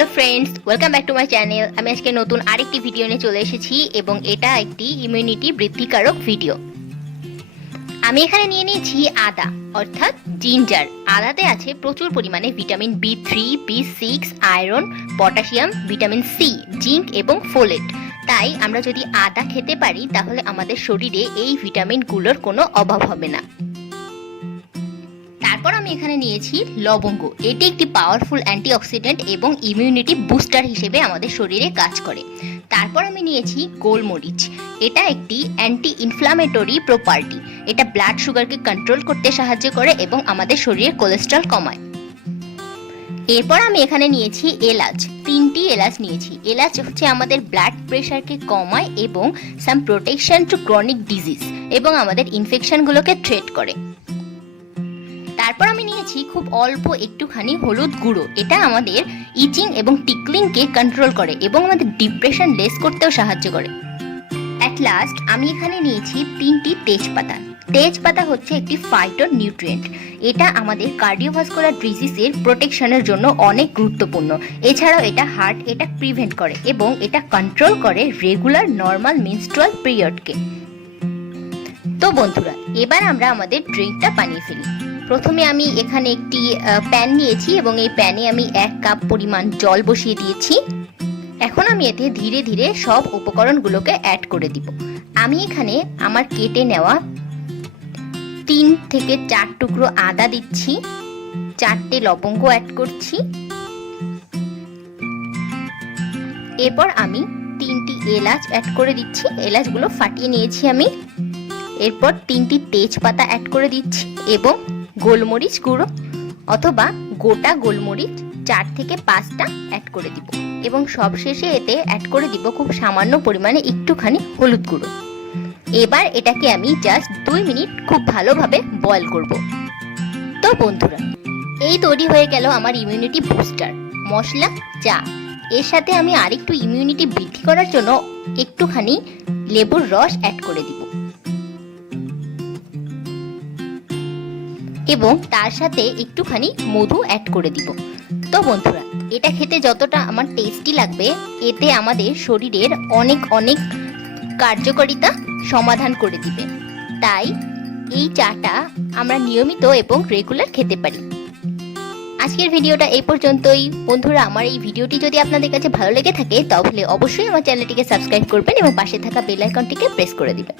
Hello friends, welcome back to my channel. আমি আজকে নতুন আরেকটি ভিডিও নিয়ে চলে এসেছি এবং এটা একটি ইমিউনিটি বৃদ্ধিকারক ভিডিও। আমি এখানে নিয়ে নিয়েছি আদা অর্থাৎ জিঞ্জার। আদাতে আছে প্রচুর পরিমাণে vitamin B3, B6, iron, potassium, vitamin C, zinc এবং ফোলেট। তাই আমরা যদি আদা খেতে পারি তাহলে আমাদের শরীরে এই ভিটামিনগুলোর কোনো অভাব হবে না। তারপর আমি এখানে নিয়েছি লবঙ্গ। এটি একটি পাওয়ারফুল অ্যান্টিঅক্সিডেন্ট এবং ইমিউনিটি বুস্টার হিসেবে আমাদের শরীরে কাজ করে। তারপর আমি নিয়েছি গোলমরিচ। এটা একটি অ্যান্টি ইনফ্লামেটরি প্রপার্টি। এটা ব্লাড সুগারকে কন্ট্রোল করতে সাহায্য করে এবং আমাদের শরীরে কোলেস্ট্রল কমায়। এরপর আমি এখানে নিয়েছি এলাচ। 3টি এলাচ নিয়েছি। এলাচ হচ্ছে আমাদের ব্লাড প্রেশারকে কমায় এবং সাম প্রোটেকশন টু ক্রনিক ডিজিজ এবং আমাদের ইনফেকশনগুলোকে ট্রিট করে। তারপর আমি নিয়েছি খুব অল্প একটুখানি হলুদ গুঁড়ো। এটা আমাদের ইচিং এবং টিকলিংকে কন্ট্রোল করে এবং আমাদের ডিপ্রেশন লেস করতেও সাহায্য করে। অ্যাট লাস্ট আমি এখানে নিয়েছি 3টি তেজপাতা। তেজপাতা হচ্ছে একটি ফাইটো নিউট্রিয়েন্ট। এটা আমাদের কার্ডিওভাস্কুলার ডিজিজের প্রোটেকশনের জন্য অনেক গুরুত্বপূর্ণ। এছাড়াও এটা হার্ট অ্যাটাক প্রিভেন্ট করে এবং এটা কন্ট্রোল করে রেগুলার নর্মাল মেনস্ট্রুয়াল পিরিয়ডকে। তো বন্ধুরা, এবার আমরা আমাদের ড্রিঙ্কটা বানিয়ে ফেলি। প্রথমে আমি এখানে একটি প্যান নিয়েছি এবং এই প্যানে আমি 1 কাপ পরিমাণ জল বসিয়ে দিয়েছি। এখন আমি এতে ধীরে ধীরে সব উপকরণগুলোকে অ্যাড করে দিব। আমি এখানে আমার কেটে নেওয়া 3 থেকে 4 টুকরো আদা দিচ্ছি, 4টে লবঙ্গ অ্যাড করছি। এরপর আমি 3টি এলাচ অ্যাড করে দিচ্ছি। এলাচগুলো ফাটিয়ে নিয়েছি আমি। এরপর 3টি তেজপাতা অ্যাড করে দিচ্ছি এবং গোলমরিচ গুঁড়ো অথবা গোটা গোলমরিচ 4 থেকে 5টা অ্যাড করে দিব এবং সবশেষে এতে অ্যাড করে দিব খুব সামান্য পরিমাণে একটুখানি হলুদ গুঁড়ো। এবার এটাকে আমি জাস্ট 2 মিনিট খুব ভালোভাবে বয়েল করব। তো বন্ধুরা, এই তৈরি হয়ে গেল আমার ইমিউনিটি বুস্টার মশলা চা। এর সাথে আমি আরেকটু ইমিউনিটি বৃদ্ধি করার জন্য একটুখানি লেবুর রস অ্যাড করে দিব এবং তার সাথে একটুখানি মধু অ্যাড করে দিব। তো বন্ধুরা, এটা খেতে যতটা আমার টেস্টি লাগবে, এতে আমাদের শরীরের অনেক অনেক কার্যকারিতা সমাধান করে দিবে। তাই এই চাটা আমরা নিয়মিত এবং রেগুলার খেতে পারি। আজকের ভিডিওটা এই পর্যন্তই। বন্ধুরা, আমার এই ভিডিওটি যদি আপনাদের কাছে ভালো লেগে থাকে তাহলে অবশ্যই আমার চ্যানেলটিকে সাবস্ক্রাইব করবেন এবং পাশে থাকা বেল আইকনটিকে প্রেস করে দিবেন।